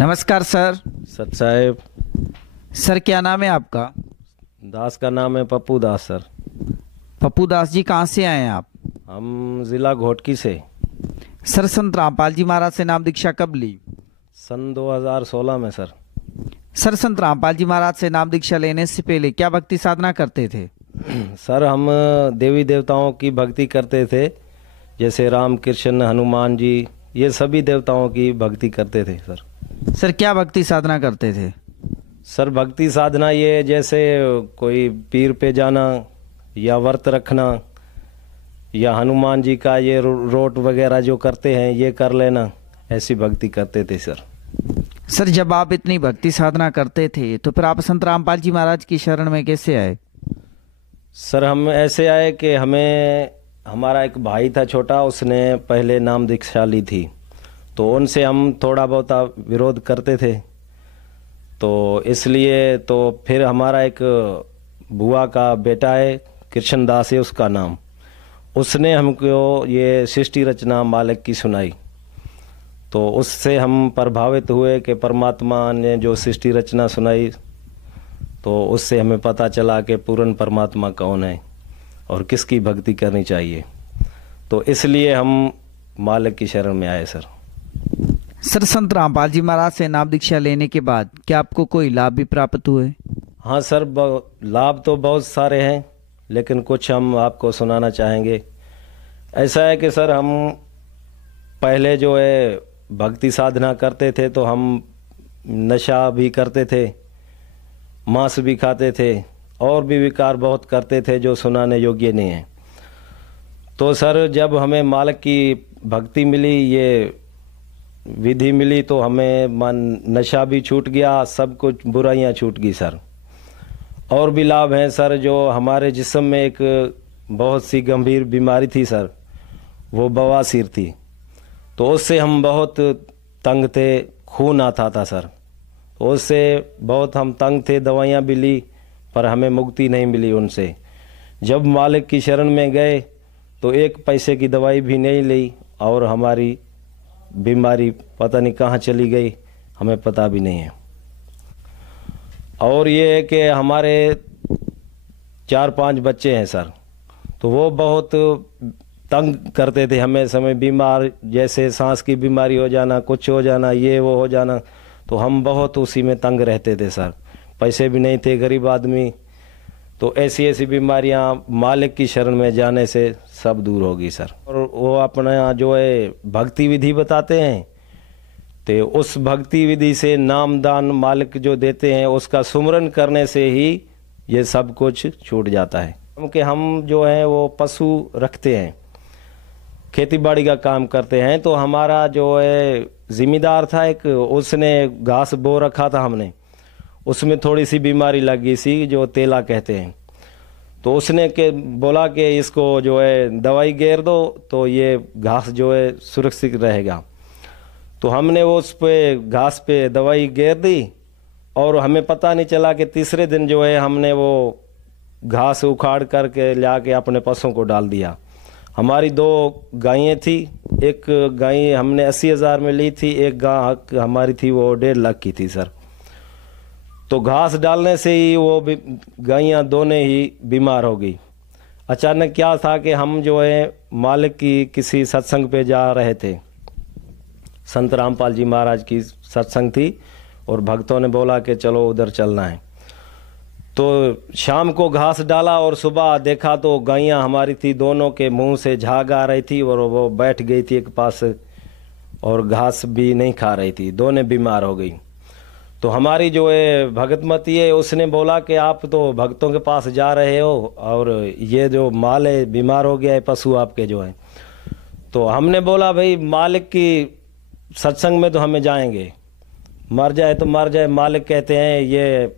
नमस्कार सर। सत साहेब। सर क्या नाम है आपका? दास का नाम है पप्पू दास सर। पप्पू दास जी, कहाँ से आए हैं आप? हम जिला घोटकी से। सर संत रामपाल जी महाराज से नाम दीक्षा कब ली? सन 2016 में सर। सर संत रामपाल जी महाराज से नाम दीक्षा लेने से पहले क्या भक्ति साधना करते थे? सर हम देवी देवताओं की भक्ति करते थे, जैसे राम कृष्ण हनुमान जी, ये सभी देवताओं की भक्ति करते थे सर। सर क्या भक्ति साधना करते थे? सर भक्ति साधना ये जैसे कोई पीर पे जाना या व्रत रखना या हनुमान जी का ये रोट वगैरह जो करते हैं ये कर लेना, ऐसी भक्ति करते थे सर। सर जब आप इतनी भक्ति साधना करते थे तो फिर आप संत रामपाल जी महाराज की शरण में कैसे आए? सर हम ऐसे आए कि हमारा एक भाई था छोटा, उसने पहले नाम दीक्षा ली थी, तो उनसे हम थोड़ा बहुत विरोध करते थे। तो इसलिए तो फिर हमारा एक बुआ का बेटा है, कृष्ण दास है उसका नाम, उसने हमको ये सृष्टि रचना मालिक की सुनाई। तो उससे हम प्रभावित हुए कि परमात्मा ने जो सृष्टि रचना सुनाई, तो उससे हमें पता चला कि पूर्ण परमात्मा कौन है और किसकी भक्ति करनी चाहिए। तो इसलिए हम मालिक की शरण में आए सर। सर संत रामपाल जी महाराज से नाम दीक्षा लेने के बाद क्या आपको कोई लाभ भी प्राप्त हुए? हाँ सर, लाभ तो बहुत सारे हैं, लेकिन कुछ हम आपको सुनाना चाहेंगे। ऐसा है कि सर हम पहले जो है भक्ति साधना करते थे तो हम नशा भी करते थे, मांस भी खाते थे और भी विकार बहुत करते थे जो सुनाने योग्य नहीं है। तो सर जब हमें मालिक की भक्ति मिली, ये विधि मिली, तो हमें नशा भी छूट गया, सब कुछ बुराइयां छूट गई सर। और भी लाभ हैं सर, जो हमारे जिस्म में एक बहुत सी गंभीर बीमारी थी सर, वो बवासीर थी, तो उससे हम बहुत तंग थे, खून आता था सर, तो उससे बहुत हम तंग थे, दवाइयाँ भी ली पर हमें मुक्ति नहीं मिली उनसे। जब मालिक की शरण में गए तो एक पैसे की दवाई भी नहीं ली और हमारी बीमारी पता नहीं कहाँ चली गई, हमें पता भी नहीं है। और ये है कि हमारे 4-5 बच्चे हैं सर, तो वो बहुत तंग करते थे हमें, समय बीमार, जैसे सांस की बीमारी हो जाना, कुछ हो जाना, ये वो हो जाना, तो हम बहुत उसी में तंग रहते थे सर। पैसे भी नहीं थे, गरीब आदमी, तो ऐसी ऐसी बीमारियां मालिक की शरण में जाने से सब दूर होगी सर। और वो अपना जो है भक्ति विधि बताते हैं, तो उस भक्ति विधि से नाम दान मालिक जो देते हैं उसका सुमरन करने से ही ये सब कुछ छूट जाता है। क्योंकि हम जो है वो पशु रखते हैं, खेती बाड़ी का काम करते हैं, तो हमारा जो है जिम्मेदार था एक, उसने घास बो रखा था हमने, उसमें थोड़ी सी बीमारी लग गई सी जो तेला कहते हैं, तो उसने के बोला कि इसको जो है दवाई गेर दो तो ये घास जो है सुरक्षित रहेगा। तो हमने वो उस पे घास पे दवाई गेर दी और हमें पता नहीं चला कि तीसरे दिन जो है हमने वो घास उखाड़ करके ला के अपने पशुओं को डाल दिया। हमारी 2 गायें थी, एक गाय हमने 80,000 में ली थी, एक गाय हमारी थी वो 1.5 लाख की थी सर। तो घास डालने से ही वो गायें दोनों ही बीमार हो गई। अचानक क्या था कि हम जो है मालिक की किसी सत्संग पे जा रहे थे, संत रामपाल जी महाराज की सत्संग थी, और भक्तों ने बोला कि चलो उधर चलना है। तो शाम को घास डाला और सुबह देखा तो गायें हमारी थी, दोनों के मुंह से झाग आ रही थी और वो बैठ गई थी एक पास और घास भी नहीं खा रही थी, दोनों बीमार हो गई। तो हमारी जो है भगतमती है, उसने बोला कि आप तो भक्तों के पास जा रहे हो और ये जो माल है बीमार हो गया है, पशु आपके जो है। तो हमने बोला भाई मालिक की सत्संग में तो हमें जाएंगे, मर जाए तो मर जाए, मालिक कहते हैं ये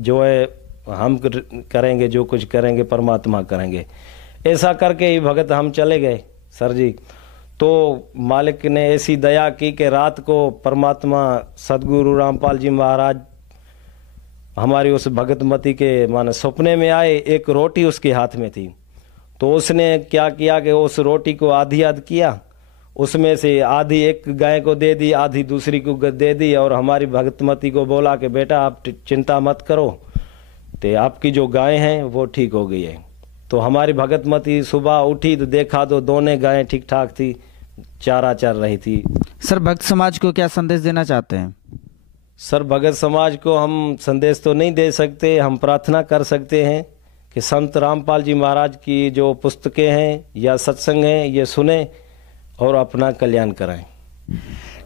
जो है हम करेंगे, जो कुछ करेंगे परमात्मा करेंगे। ऐसा करके ही भगत हम चले गए सर जी। तो मालिक ने ऐसी दया की कि रात को परमात्मा सदगुरु रामपाल जी महाराज हमारी उस भगतमती के माने सपने में आए, एक रोटी उसके हाथ में थी, तो उसने क्या किया कि उस रोटी को आधी आध किया उसमें से आधी एक गाय को दे दी, आधी दूसरी को दे दी, और हमारी भगतमती को बोला कि बेटा आप चिंता मत करो, तो आपकी जो गाय हैं वो ठीक हो गई है। तो हमारी भगतमती सुबह उठी तो देखा तो दोनों गायें ठीक ठाक थी, चारा चर रही थी। सर भक्त समाज को क्या संदेश देना चाहते हैं? सर भगत समाज को हम संदेश तो नहीं दे सकते, हम प्रार्थना कर सकते हैं कि संत रामपाल जी महाराज की जो पुस्तकें हैं या सत्संग हैं ये सुने और अपना कल्याण कराएं।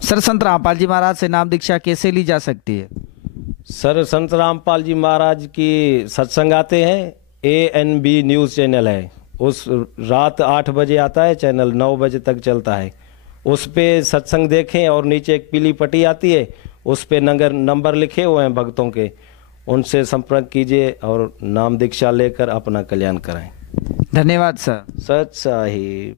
सर संत रामपाल जी महाराज से नाम दीक्षा कैसे ली जा सकती है? सर संत रामपाल जी महाराज की सत्संग आते हैं, ANB न्यूज़ चैनल है, उस रात 8 बजे आता है चैनल, 9 बजे तक चलता है। उस पे सत्संग देखें और नीचे एक पीली पट्टी आती है, उस पे नंबर लिखे हुए हैं भक्तों के, उनसे संपर्क कीजिए और नाम दीक्षा लेकर अपना कल्याण कराएं। धन्यवाद सर। सच साहिब।